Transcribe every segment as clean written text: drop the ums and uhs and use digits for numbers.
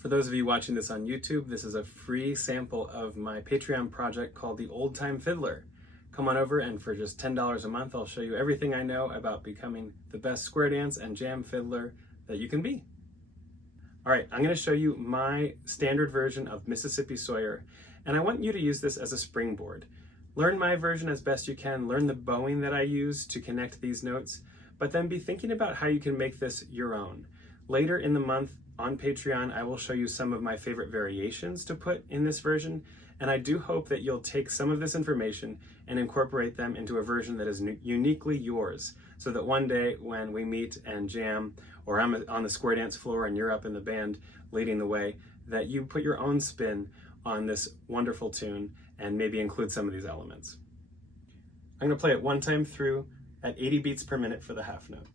For those of you watching this on YouTube, this is a free sample of my Patreon project called The Old Time Fiddler. Come on over, and for just $10 a month, I'll show you everything I know about becoming the best square dance and jam fiddler that you can be. All right, I'm going to show you my standard version of Mississippi Sawyer, and I want you to use this as a springboard. Learn my version as best you can, learn the bowing that I use to connect these notes, but then be thinking about how you can make this your own. Later in the month on Patreon, I will show you some of my favorite variations to put in this version, and I do hope that you'll take some of this information and incorporate them into a version that is uniquely yours, so that one day when we meet and jam, or I'm on the square dance floor and you're up in the band leading the way, that you put your own spin on this wonderful tune and maybe include some of these elements. I'm going to play it one time through at 80 beats per minute for the half note.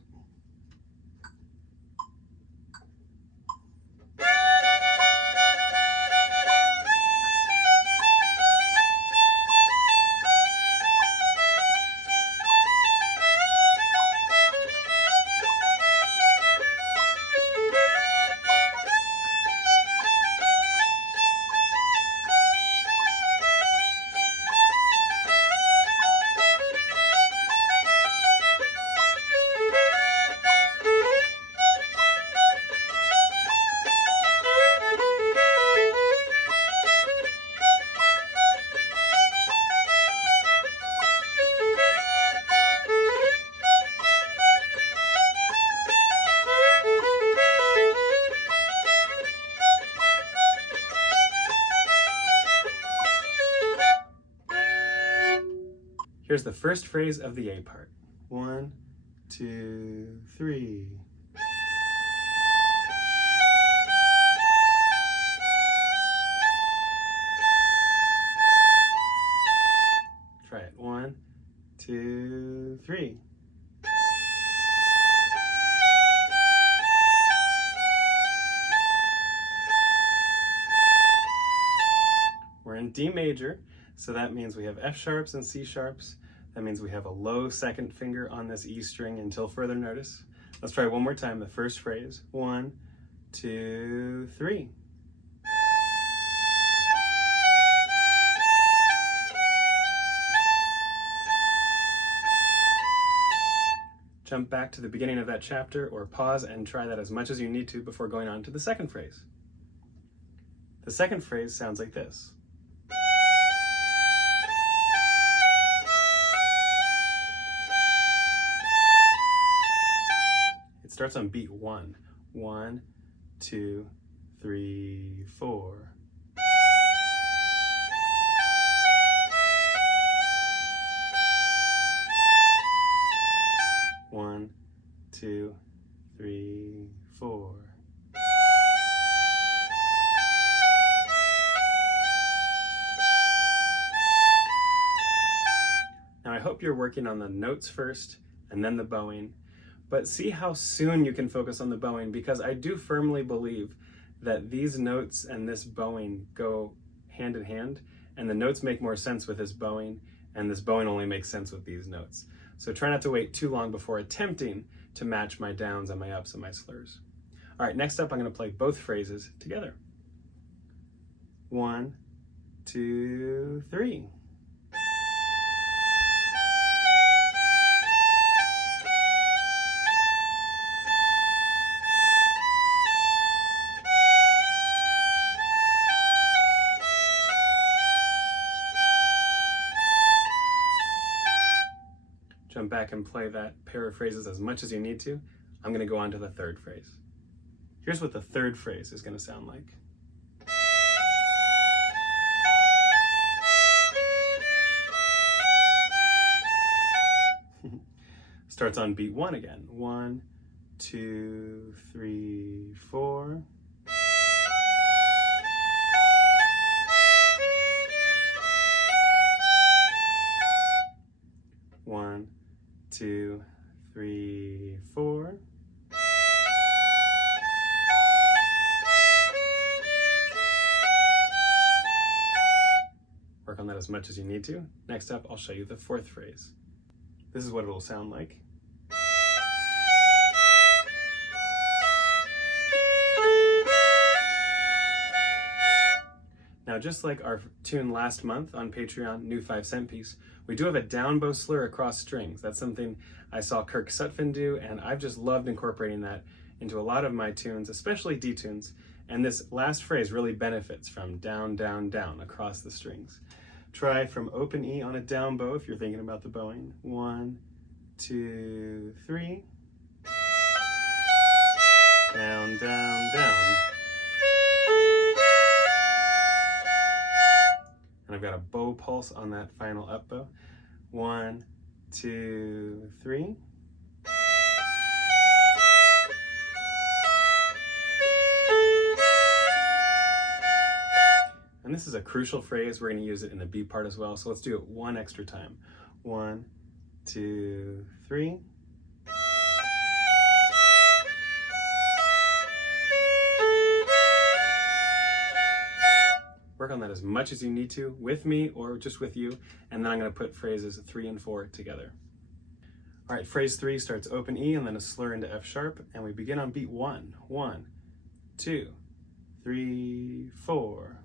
Here's the first phrase of the A part. 1, 2, 3. Try it. 1, 2, 3. We're in D major, so that means we have F sharps and C sharps. That means we have a low second finger on this E string until further notice. Let's try one more time, the first phrase. 1, 2, 3. Jump back to the beginning of that chapter or pause and try that as much as you need to before going on to the second phrase. The second phrase sounds like this. Starts on beat 1. 1, 2, 3, 4. One, 2, 3, 4. Now I hope you're working on the notes first and then the bowing. But see how soon you can focus on the bowing, because I do firmly believe that these notes and this bowing go hand in hand, and the notes make more sense with this bowing, and this bowing only makes sense with these notes. So try not to wait too long before attempting to match my downs and my ups and my slurs. All right, next up I'm going to play both phrases together. 1, 2, 3. Jump back and play that pair of phrases as much as you need to. I'm going to go on to the third phrase. Here's what the third phrase is going to sound like. Starts on beat 1 again. 1, 2, 3, 4. One, 2, 3, 4. Work on that as much as you need to. Next up, I'll show you the fourth phrase. This is what it'll sound like. Now, just like our tune last month on Patreon, New 5-cent piece, we do have a down bow slur across strings. That's something I saw Kirk Sutphin do, and I've just loved incorporating that into a lot of my tunes, especially D tunes. And this last phrase really benefits from down, down, down across the strings. Try from open E on a down bow if you're thinking about the bowing. 1, 2, 3. Down, down, down. And I've got a bow pulse on that final up bow. 1, 2, 3. And this is a crucial phrase. We're going to use it in the B part as well. So let's do it one extra time. 1, 2, 3. Work on that as much as you need to, with me or just with you, and then I'm going to put phrases 3 and 4 together. All right, phrase 3 starts open E and then a slur into F sharp, and we begin on beat 1. 1, 2, 3, 4.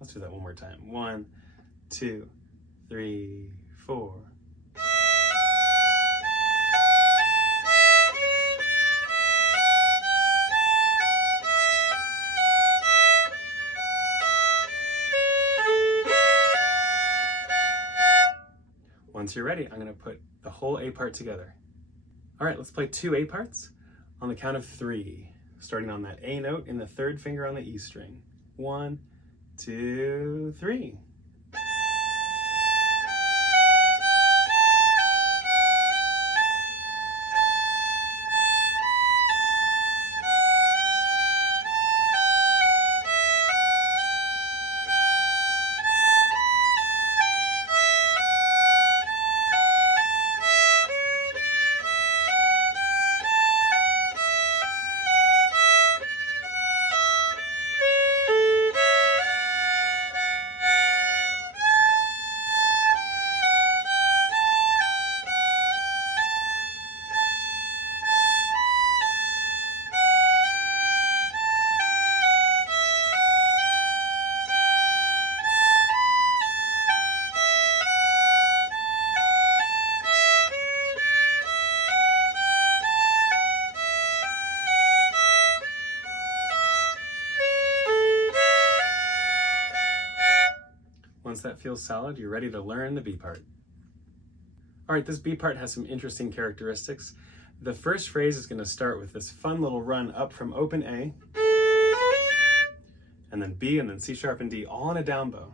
Let's do that one more time. 1, 2, 3, 4. Once you're ready, I'm going to put the whole A part together. All right, let's play 2 A parts on the count of 3, starting on that A note in the 3rd finger on the E string. 1, 2, 3. Once that feels solid, you're ready to learn the B part. All right, this B part has some interesting characteristics. The first phrase is going to start with this fun little run up from open A, and then B, and then C sharp and D, all on a down bow.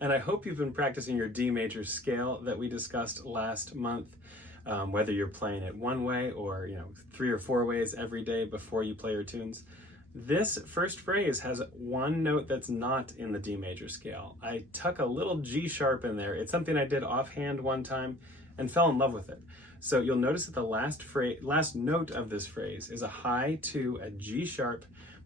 And I hope you've been practicing your D major scale that we discussed last month. Whether you're playing it one way or 3 or 4 ways every day before you play your tunes. This first phrase has one note that's not in the D major scale. I tuck a little G sharp in there. It's something I did offhand one time and fell in love with it. So you'll notice that the last note of this phrase is a high to a G sharp,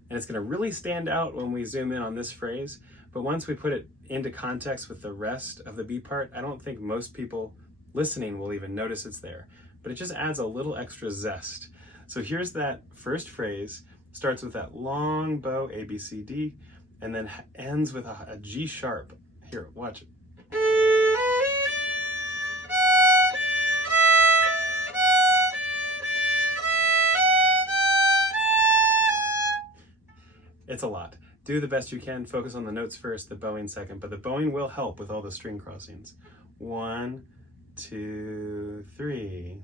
and it's going to really stand out when we zoom in on this phrase. But once we put it into context with the rest of the B part, I don't think most people listening will even notice it's there, but it just adds a little extra zest. So here's that first phrase, starts with that long bow, A, B, C, D, and then ends with a G sharp. Here, watch it. It's a lot. Do the best you can, focus on the notes first, the bowing second, but the bowing will help with all the string crossings. 1, 2, 3.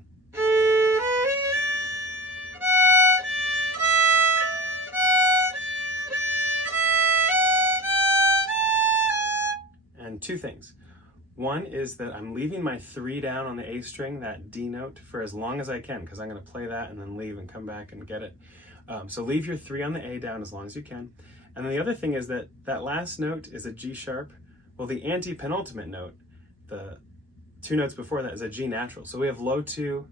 And 2 things. One is that I'm leaving my 3 down on the A string, that D note, for as long as I can, because I'm going to play that and then leave and come back and get it. So leave your 3 on the A down as long as you can. And then the other thing is that that last note is a G sharp. Well, the anti-penultimate note, the 2 notes before that, is a G natural. So we have low 2,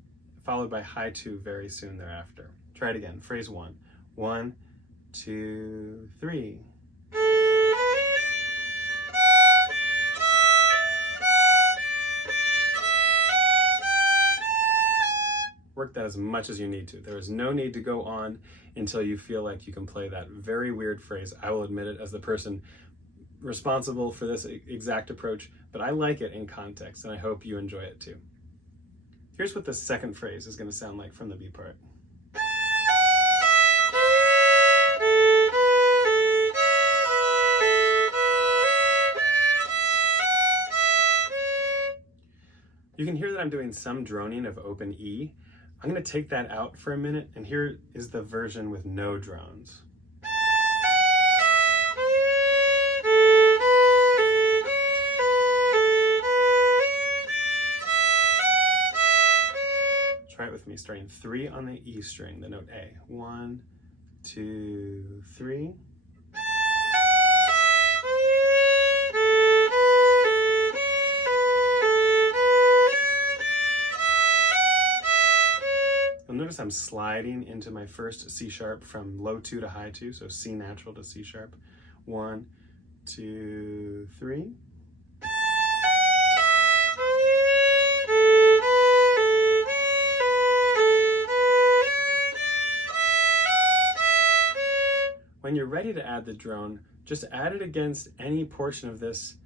followed by high 2 very soon thereafter. Try it again. Phrase 1. 1, 2, 3. Work that as much as you need to. There is no need to go on until you feel like you can play that very weird phrase. I will admit it as the person responsible for this exact approach, but I like it in context, and I hope you enjoy it too. Here's what the second phrase is going to sound like from the B part. You can hear that I'm doing some droning of open E. I'm going to take that out for a minute, and here is the version with no drones. Try it with me, starting 3 on the E string, the note A. 1, 2, 3. You'll notice I'm sliding into my first C sharp from low 2 to high 2, so C natural to C sharp. 1, 2, 3. When you're ready to add the drone, just add it against any portion of this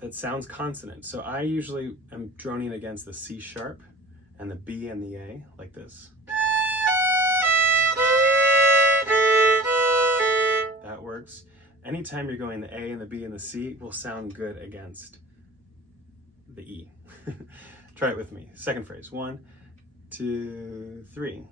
that sounds consonant. So I usually am droning against the C sharp and the B and the A, like this. That works. Anytime you're going the A and the B and the C will sound good against the E. Try it with me. Second phrase. 1, 2, 3.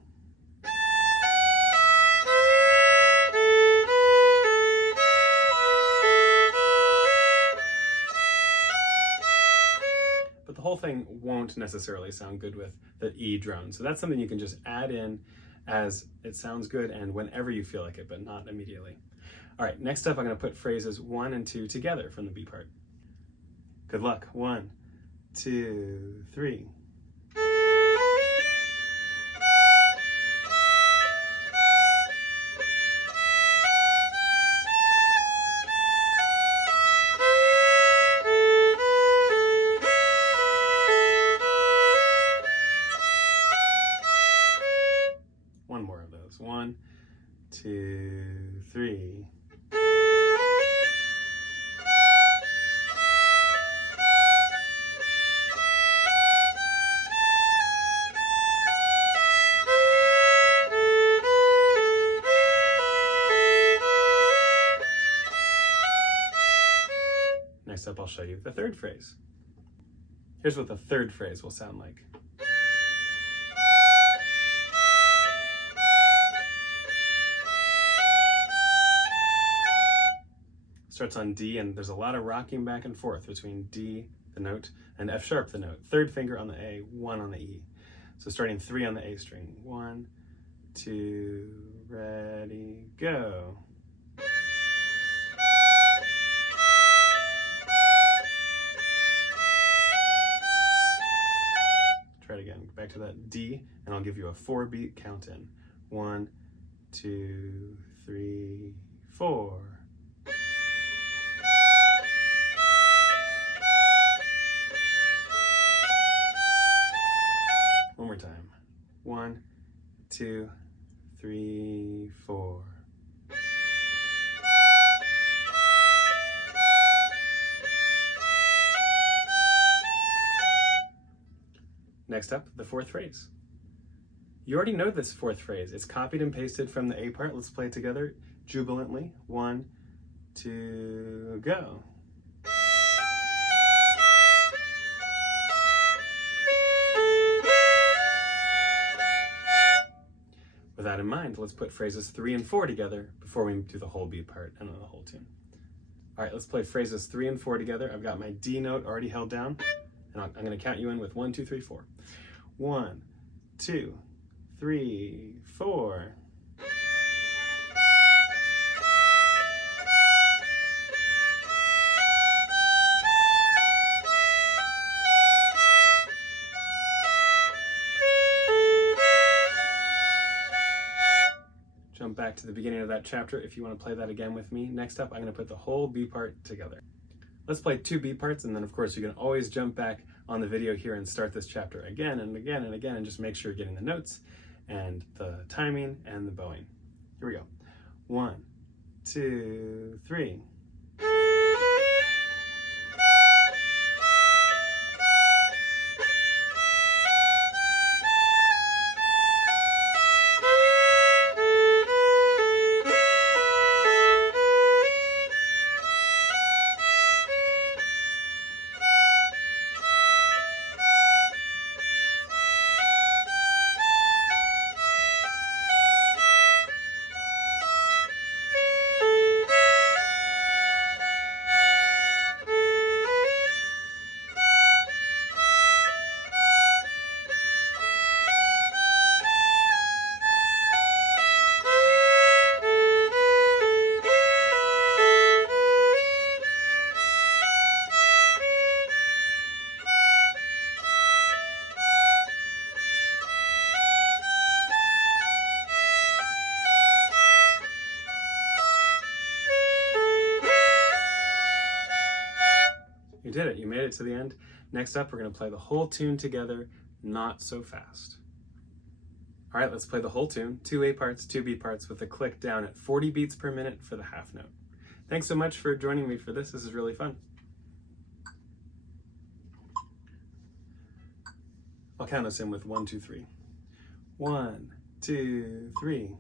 The whole thing won't necessarily sound good with the E drone. So that's something you can just add in as it sounds good and whenever you feel like it, but not immediately. All right, next up I'm going to put phrases 1 and 2 together from the B part. Good luck. 1, 2, 3. One more of those. 1, 2, 3. Next up, I'll show you the third phrase. Here's what the third phrase will sound like. Starts on D, and there's a lot of rocking back and forth between D, the note, and F sharp, the note. Third finger on the A, 1 on the E. So starting 3 on the A string. 1, 2, ready, go. Try it again. Back to that D, and I'll give you a 4-beat count in. 1, 2, 3, 4. One more time. 1, 2, 3, 4. Next up, the fourth phrase. You already know this fourth phrase. It's copied and pasted from the A part. Let's play it together jubilantly. 1, 2, go. With that in mind, let's put phrases 3 and 4 together before we do the whole B part and then the whole tune. All right, let's play phrases 3 and 4 together. I've got my D note already held down, and I'm going to count you in with 1, 2, 3, 4. 1, 2, 3, 4. jump back to the beginning of that chapter if you want to play that again with me. Next up, I'm going to put the whole B part together. Let's play 2 B parts, and then of course you can always jump back on the video here and start this chapter again and again and again, and just make sure you're getting the notes and the timing and the bowing. Here we go. 1, 2, 3. You did it, you made it to the end. Next up, we're gonna play the whole tune together, not so fast. All right, let's play the whole tune, 2 A parts, 2 B parts, with a click down at 40 beats per minute for the half note. Thanks so much for joining me for this. This is really fun. I'll count us in with 1, 2, 3. 1, 2, 3.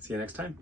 See you next time.